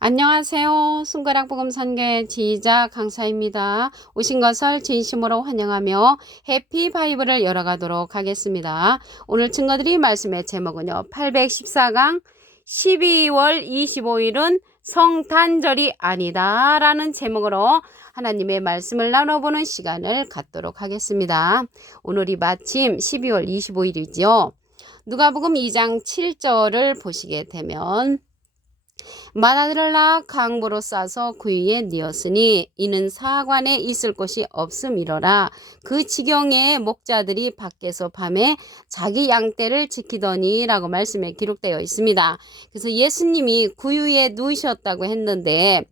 안녕하세요. 손가락 복음 선교의 지휘자 강사입니다. 오신 것을 진심으로 환영하며 해피 바이블을 열어가도록 하겠습니다. 오늘 증거드릴 말씀의 제목은요. 814강 12월 25일은 성탄절이 아니다 라는 제목으로 하나님의 말씀을 나눠보는 시간을 갖도록 하겠습니다. 오늘이 마침 12월 25일이죠. 누가복음 2장 7절을 보시게 되면 마다들을 낳아 강보로 싸서 그 위에 뉘었으니 이는 사관에 있을 곳이 없음이로라. 그 지경에 목자들이 밖에서 밤에 자기 양떼를 지키더니 라고 말씀에 기록되어 있습니다. 그래서 예수님이 구유에 누우셨다고 했는데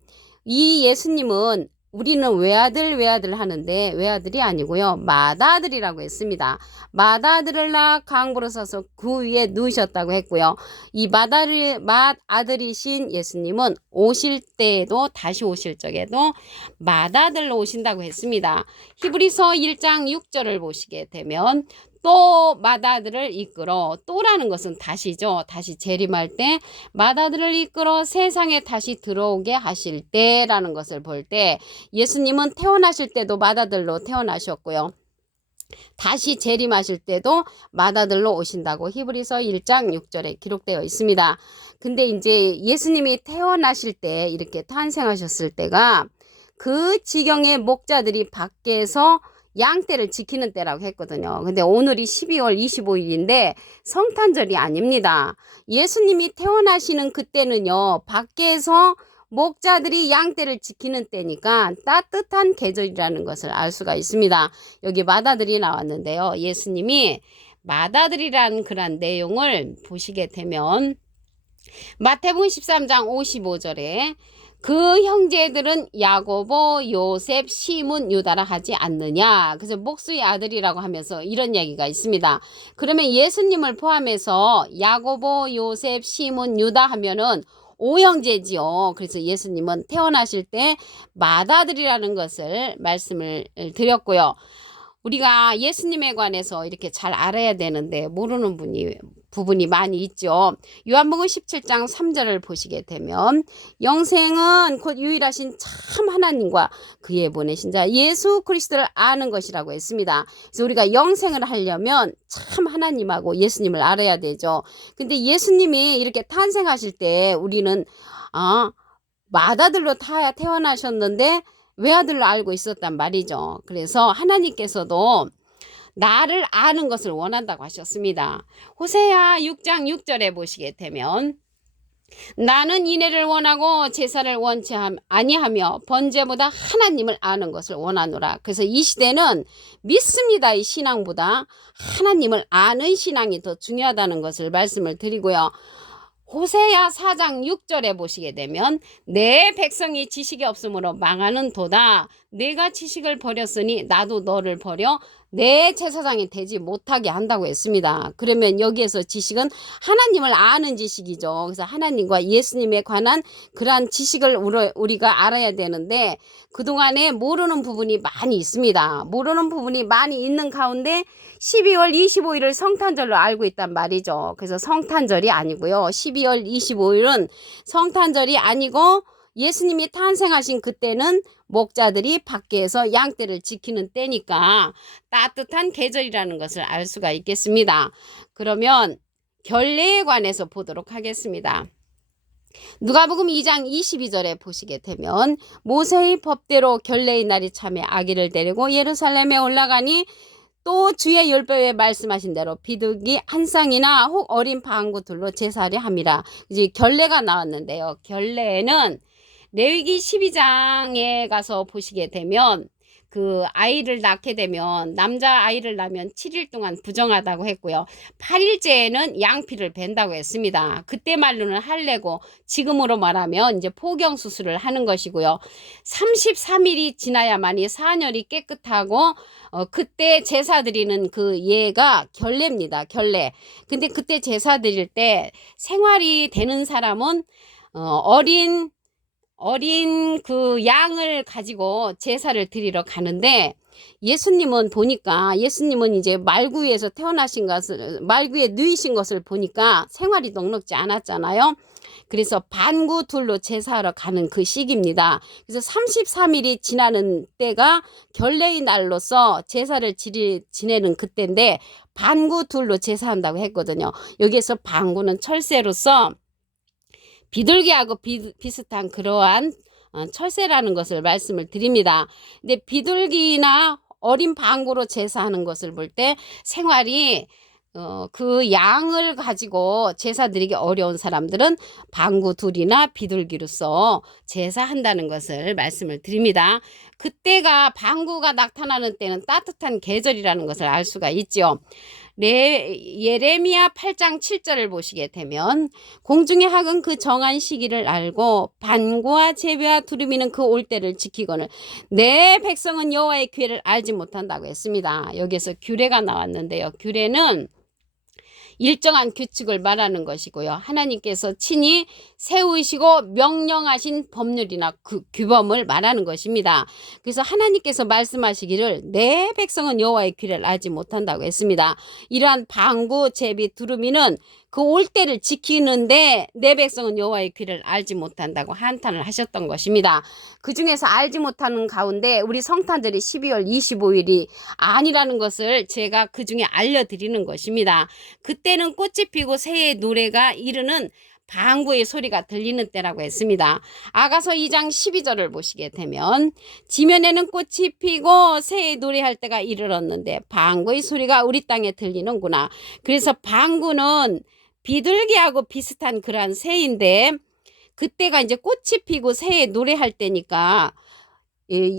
이 예수님은 우리는 외아들 하는데 외아들이 아니고요. 맏아들이라고 했습니다. 맏아들을 낳아 강보로 싸서 그 위에 누우셨다고 했고요. 이 맏아들이신 예수님은 오실 때에도 다시 오실 적에도 맏아들로 오신다고 했습니다. 히브리서 1장 6절을 보시게 되면 또 맏아들을 이끌어, 또라는 것은 다시죠. 다시 재림할 때 맏아들을 이끌어 세상에 다시 들어오게 하실 때라는 것을 볼 때 예수님은 태어나실 때도 맏아들로 태어나셨고요. 다시 재림하실 때도 맏아들로 오신다고 히브리서 1장 6절에 기록되어 있습니다. 근데 이제 예수님이 태어나실 때 이렇게 탄생하셨을 때가 그 지경의 목자들이 밖에서 양떼를 지키는 때라고 했거든요. 근데 오늘이 12월 25일인데 성탄절이 아닙니다. 예수님이 태어나시는 그때는요, 밖에서 목자들이 양떼를 지키는 때니까 따뜻한 계절이라는 것을 알 수가 있습니다. 여기 맏아들이 나왔는데요. 예수님이 맏아들이라는 그런 내용을 보시게 되면 마태복음 13장 55절에 그 형제들은 야고보, 요셉, 시몬, 유다라 하지 않느냐. 그래서 목수의 아들이라고 하면서 이런 얘기가 있습니다. 그러면 예수님을 포함해서 야고보, 요셉, 시몬, 유다 하면은 5형제지요. 그래서 예수님은 태어나실 때 맏아들이라는 것을 말씀을 드렸고요. 우리가 예수님에 관해서 이렇게 잘 알아야 되는데 모르는 부분이 많이 있죠. 요한복음 17장 3절을 보시게 되면 영생은 곧 유일하신 참 하나님과 그의 보내신 자 예수 그리스도를 아는 것이라고 했습니다. 그래서 우리가 영생을 하려면 참 하나님하고 예수님을 알아야 되죠. 근데 예수님이 이렇게 탄생하실 때 우리는 맏아들로 태어나셨는데 외아들로 알고 있었단 말이죠. 그래서 하나님께서도 나를 아는 것을 원한다고 하셨습니다. 호세아 6장 6절에 보시게 되면 나는 인애를 원하고 제사를 원치 아니하며 번제보다 하나님을 아는 것을 원하노라. 그래서 이 시대는 믿습니다. 이 신앙보다 하나님을 아는 신앙이 더 중요하다는 것을 말씀을 드리고요. 호세야 4장 6절에 보시게 되면 내 백성이 지식이 없으므로 망하는 도다. 내가 지식을 버렸으니 나도 너를 버려 내 제사장이 되지 못하게 한다고 했습니다. 그러면 여기에서 지식은 하나님을 아는 지식이죠. 그래서 하나님과 예수님에 관한 그러한 지식을 우리가 알아야 되는데 그동안에 모르는 부분이 많이 있습니다. 모르는 부분이 많이 있는 가운데 12월 25일을 성탄절로 알고 있단 말이죠. 그래서 성탄절이 아니고요. 12월 25일은 성탄절이 아니고 예수님이 탄생하신 그때는 목자들이 밖에서 양떼를 지키는 때니까 따뜻한 계절이라는 것을 알 수가 있겠습니다. 그러면 결례에 관해서 보도록 하겠습니다. 누가복음 2장 22절에 보시게 되면 모세의 법대로 결례의 날이 참에 아기를 데리고 예루살렘에 올라가니 또 주의 율법에 말씀하신 대로 비둘기 한 쌍이나 혹 어린 방구들로 제사를 함이라. 이제 결례가 나왔는데요. 결례는 레위기 12장에 가서 보시게 되면 그 아이를 낳게 되면 남자 아이를 낳으면 7일 동안 부정하다고 했고요. 8일째에는 양피를 벤다고 했습니다. 그때 말로는 할례고 지금으로 말하면 이제 포경 수술을 하는 것이고요. 33일이 지나야만이 사녀리 깨끗하고 그때 제사 드리는 그 예가 결례입니다. 결례. 근데 그때 제사 드릴 때 생활이 되는 사람은 어린 그 양을 가지고 제사를 드리러 가는데 예수님은 보니까 예수님은 이제 말구에서 태어나신 것을 말구에 누이신 것을 보니까 생활이 넉넉지 않았잖아요. 그래서 반구 둘로 제사하러 가는 그 시기입니다. 그래서 33일이 지나는 때가 결례의 날로서 제사를 지내는 그때인데 반구 둘로 제사한다고 했거든요. 여기에서 반구는 철새로서 비둘기하고 비슷한 그러한 철새라는 것을 말씀을 드립니다. 근데 비둘기나 어린 방구로 제사하는 것을 볼 때 생활이 그 양을 가지고 제사 드리기 어려운 사람들은 방구 둘이나 비둘기로서 제사한다는 것을 말씀을 드립니다. 그때가 방구가 나타나는 때는 따뜻한 계절이라는 것을 알 수가 있죠. 예레미야 8장 7절을 보시게 되면 공중의 학은 그 정한 시기를 알고 반구와 제비와 두루미는 그 올 때를 지키거늘 내 백성은 여호와의 규례를 알지 못한다고 했습니다. 여기서 규례가 나왔는데요. 규례는 일정한 규칙을 말하는 것이고요. 하나님께서 친히 세우시고 명령하신 법률이나 규범을 말하는 것입니다. 그래서 하나님께서 말씀하시기를 내 백성은 여호와의 규례를 알지 못한다고 했습니다. 이러한 방구, 제비, 두루미는 그 올 때를 지키는데 내 백성은 여호와의 규례를 알지 못한다고 한탄을 하셨던 것입니다. 그 중에서 알지 못하는 가운데 우리 성탄절이 12월 25일이 아니라는 것을 제가 그 중에 알려드리는 것입니다. 그때는 꽃이 피고 새의 노래가 이르는 방구의 소리가 들리는 때라고 했습니다. 아가서 2장 12절을 보시게 되면 지면에는 꽃이 피고 새의 노래할 때가 이르렀는데 방구의 소리가 우리 땅에 들리는구나. 그래서 방구는 비둘기하고 비슷한 그러한 새인데 그때가 이제 꽃이 피고 새의 노래할 때니까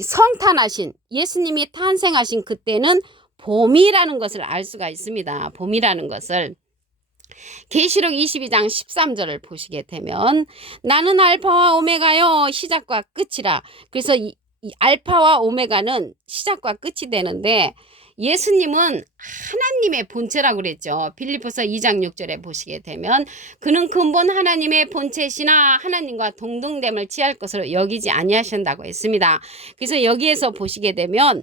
성탄하신 예수님이 탄생하신 그때는 봄이라는 것을 알 수가 있습니다. 봄이라는 것을 계시록 22장 13절을 보시게 되면 나는 알파와 오메가요 시작과 끝이라. 그래서 이 알파와 오메가는 시작과 끝이 되는데 예수님은 하나님의 본체라고 그랬죠. 빌립보서 2장 6절에 보시게 되면 그는 근본 하나님의 본체시나 하나님과 동등됨을 취할 것으로 여기지 아니하신다고 했습니다. 그래서 여기에서 보시게 되면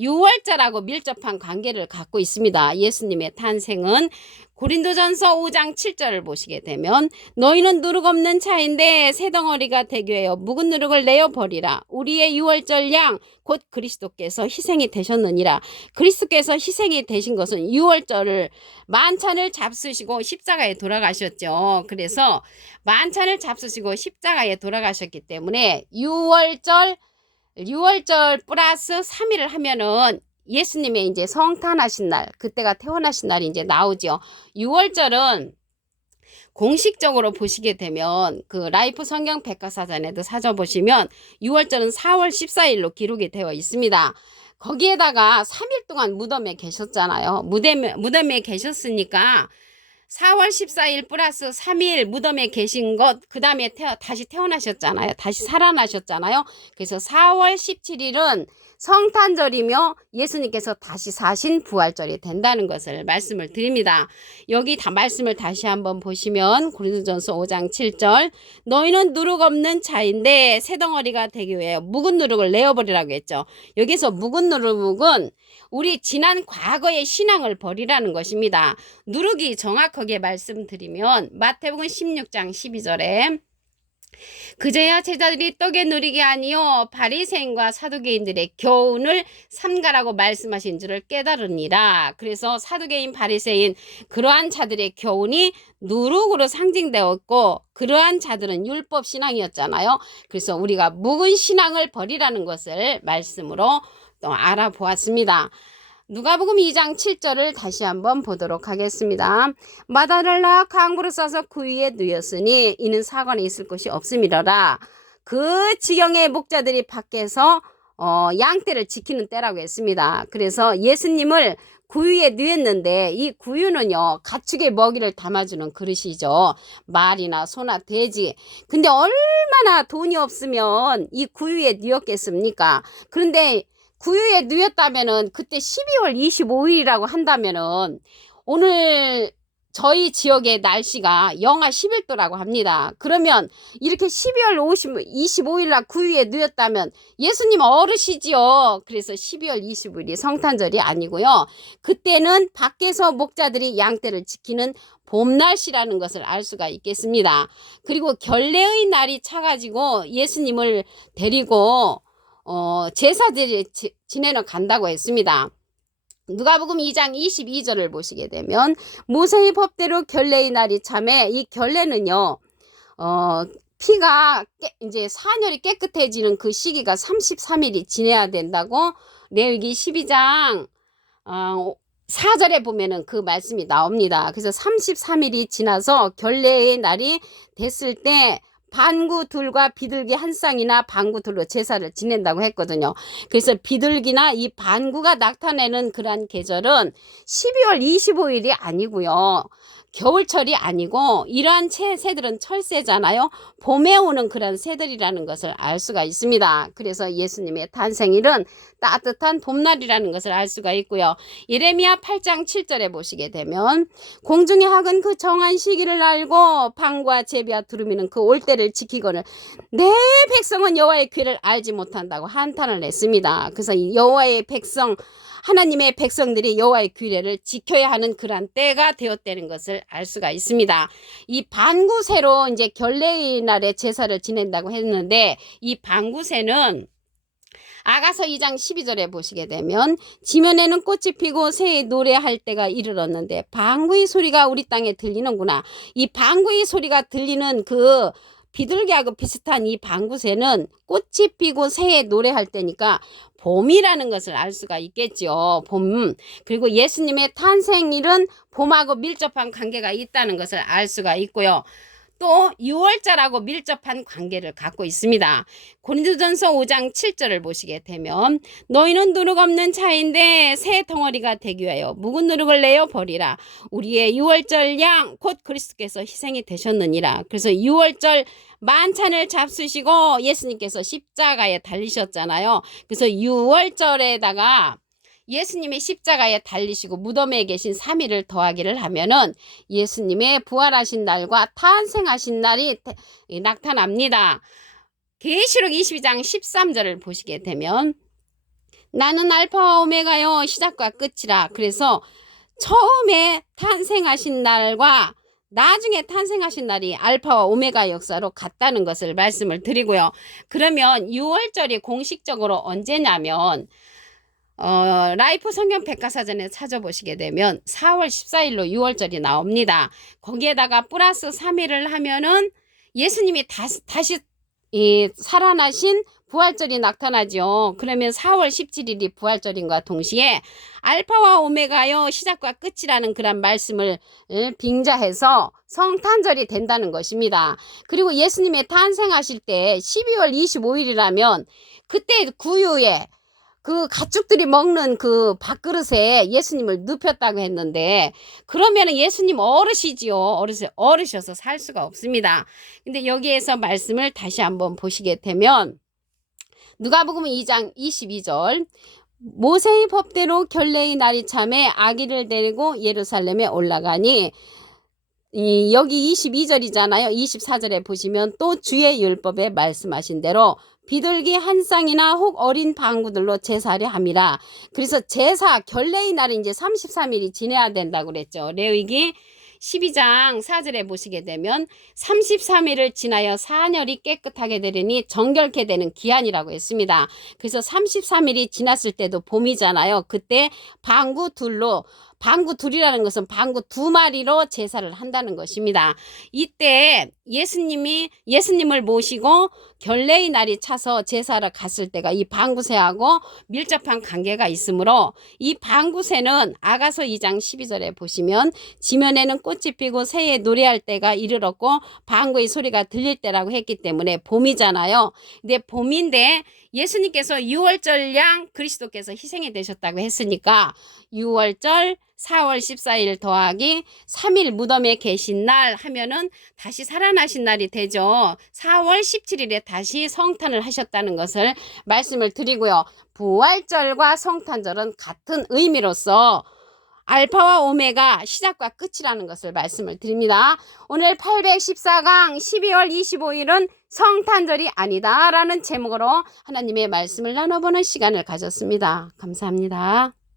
유월절하고 밀접한 관계를 갖고 있습니다. 예수님의 탄생은 고린도전서 5장 7절을 보시게 되면 너희는 누룩 없는 차인데 새덩어리가 되기 위하여 묵은 누룩을 내어버리라. 우리의 유월절 양 곧 그리스도께서 희생이 되셨느니라. 그리스도께서 희생이 되신 것은 유월절을 만찬을 잡수시고 십자가에 돌아가셨죠. 그래서 만찬을 잡수시고 십자가에 돌아가셨기 때문에 유월절 플러스 3일을 하면은 예수님의 이제 성탄하신 날, 그때가 태어나신 날이 이제 나오죠. 6월절은 공식적으로 보시게 되면 그 라이프 성경 백과사전에도 찾아보시면 6월절은 4월 14일로 기록이 되어 있습니다. 거기에다가 3일 동안 무덤에 계셨잖아요. 무덤에 계셨으니까 4월 14일 플러스 3일 무덤에 계신 것, 그 다음에 다시 태어나셨잖아요. 다시 살아나셨잖아요. 그래서 4월 17일은 성탄절이며 예수님께서 다시 사신 부활절이 된다는 것을 말씀을 드립니다. 여기 말씀을 다시 한번 보시면 고린도전서 5장 7절 너희는 누룩 없는 자인데 새덩어리가 되기 위해 묵은 누룩을 내어버리라고 했죠. 여기서 묵은 누룩은 우리 지난 과거의 신앙을 버리라는 것입니다. 누룩이 정확하게 말씀드리면 마태복음 16장 12절에 그제야 제자들이 떡에 누리게 아니요 바리새인과 사두개인들의 교훈을 삼가라고 말씀하신 줄을 깨달으니라. 그래서 사두개인 바리새인 그러한 자들의 교훈이 누룩으로 상징되었고 그러한 자들은 율법 신앙이었잖아요. 그래서 우리가 묵은 신앙을 버리라는 것을 말씀으로 또 알아보았습니다. 누가복음 2장 7절을 다시 한번 보도록 하겠습니다. 마다를 낳아 강부로 싸서 그 위에 누였으니 이는 사관에 있을 곳이 없음이러라. 그 지경의 목자들이 밖에서 양떼를 지키는 때라고 했습니다. 그래서 예수님을 구유에 누였는데 이 구유는요 가축의 먹이를 담아주는 그릇이죠. 말이나 소나 돼지. 근데 얼마나 돈이 없으면 이 구유에 누였겠습니까? 그런데 구유에 누였다면은 그때 12월 25일이라고 한다면은 오늘 저희 지역의 날씨가 영하 11도라고 합니다. 그러면 이렇게 12월 25일 날 구유에 누였다면 예수님 어르시지요. 그래서 12월 25일이 성탄절이 아니고요. 그때는 밖에서 목자들이 양떼를 지키는 봄 날씨라는 것을 알 수가 있겠습니다. 그리고 결례의 날이 차가지고 예수님을 데리고 제사들이 지내러 간다고 했습니다. 누가복음 2장 22절을 보시게 되면 모세의 법대로 결례의 날이 참에, 이 결례는요 피가 이제 산열이 깨끗해지는 그 시기가 33일이 지내야 된다고 레위기 12장 4절에 보면은 그 말씀이 나옵니다. 그래서 33일이 지나서 결례의 날이 됐을 때 반구 둘과 비둘기 한 쌍이나 반구 둘로 제사를 지낸다고 했거든요. 그래서 비둘기나 이 반구가 나타내는 그러한 계절은 12월 25일이 아니고요. 겨울철이 아니고 이러한 새들은 철새잖아요. 봄에 오는 그런 새들이라는 것을 알 수가 있습니다. 그래서 예수님의 탄생일은 따뜻한 봄날이라는 것을 알 수가 있고요. 예레미야 8장 7절에 보시게 되면 공중의 학은 그 정한 시기를 알고 방과 제비와 두루미는 그 올 때를 지키거늘 내 백성은 여호와의 귀를 알지 못한다고 한탄을 냈습니다. 그래서 여호와의 백성, 하나님의 백성들이 여호와의 규례를 지켜야 하는 그러한 때가 되었다는 것을 알 수가 있습니다. 이 반구새로 이제 결례의 날에 제사를 지낸다고 했는데, 이 반구새는 아가서 2장 12절에 보시게 되면 지면에는 꽃이 피고 새의 노래할 때가 이르렀는데 방구의 소리가 우리 땅에 들리는구나. 이 방구의 소리가 들리는 그 비둘기하고 비슷한 이 방구새는 꽃이 피고 새의 노래할 때니까 봄이라는 것을 알 수가 있겠죠. 봄. 그리고 예수님의 탄생일은 봄하고 밀접한 관계가 있다는 것을 알 수가 있고요. 또 6월절하고 밀접한 관계를 갖고 있습니다. 고린도전서 5장 7절을 보시게 되면 너희는 누룩 없는 자인데 새 덩어리가 되기 위하여 묵은 누룩을 내어 버리라. 우리의 6월절 양 곧 그리스도께서 희생이 되셨느니라. 그래서 6월절 만찬을 잡수시고 예수님께서 십자가에 달리셨잖아요. 그래서 6월절에다가 예수님의 십자가에 달리시고 무덤에 계신 3일을 더하기를 하면은 예수님의 부활하신 날과 탄생하신 날이 나타납니다. 계시록 22장 13절을 보시게 되면 나는 알파와 오메가요 시작과 끝이라. 그래서 처음에 탄생하신 날과 나중에 탄생하신 날이 알파와 오메가 역사로 같다는 것을 말씀을 드리고요. 그러면 6월절이 공식적으로 언제냐면 라이프 성경 백과사전에 찾아보시게 되면 4월 14일로 6월절이 나옵니다. 거기에다가 플러스 3일을 하면은 예수님이 다시 살아나신 부활절이 나타나죠. 그러면 4월 17일이 부활절인과 동시에 알파와 오메가요 시작과 끝이라는 그런 말씀을 빙자해서 성탄절이 된다는 것입니다. 그리고 예수님의 탄생하실 때 12월 25일이라면 그때 구유에 그 가축들이 먹는 그 밥그릇에 예수님을 눕혔다고 했는데, 그러면은 예수님 어르시지요. 어르셔서 살 수가 없습니다. 근데 여기에서 말씀을 다시 한번 보시게 되면 누가복음 2장 22절 모세의 법대로 결례의 날이 참에 아기를 데리고 예루살렘에 올라가니, 여기 22절이잖아요. 24절에 보시면 또 주의 율법에 말씀하신 대로 비둘기 한 쌍이나 혹 어린 방구들로 제사를 함이라. 그래서 제사 결례의 날은 이제 33일이 지내야 된다고 그랬죠. 레위기 12장 4절에 보시게 되면 33일을 지나여 산열이 깨끗하게 되리니 정결케 되는 기한이라고 했습니다. 그래서 33일이 지났을 때도 봄이잖아요. 그때 방구 둘이라는 것은 방구 2마리로 제사를 한다는 것입니다. 이때 예수님을 모시고 결례의 날이 차서 제사를 갔을 때가 이 방구새하고 밀접한 관계가 있으므로 이 방구새는 아가서 2장 12절에 보시면 지면에는 꽃이 피고 새의 노래할 때가 이르렀고 방구의 소리가 들릴 때라고 했기 때문에 봄이잖아요. 근데 봄인데 예수님께서 6월절 양 그리스도께서 희생이 되셨다고 했으니까 6월절 4월 14일 더하기 3일 무덤에 계신 날 하면은 다시 살아나신 날이 되죠. 4월 17일에 다시 성탄을 하셨다는 것을 말씀을 드리고요. 부활절과 성탄절은 같은 의미로서 알파와 오메가 시작과 끝이라는 것을 말씀을 드립니다. 오늘 814강 12월 25일은 성탄절이 아니다 라는 제목으로 하나님의 말씀을 나눠보는 시간을 가졌습니다. 감사합니다.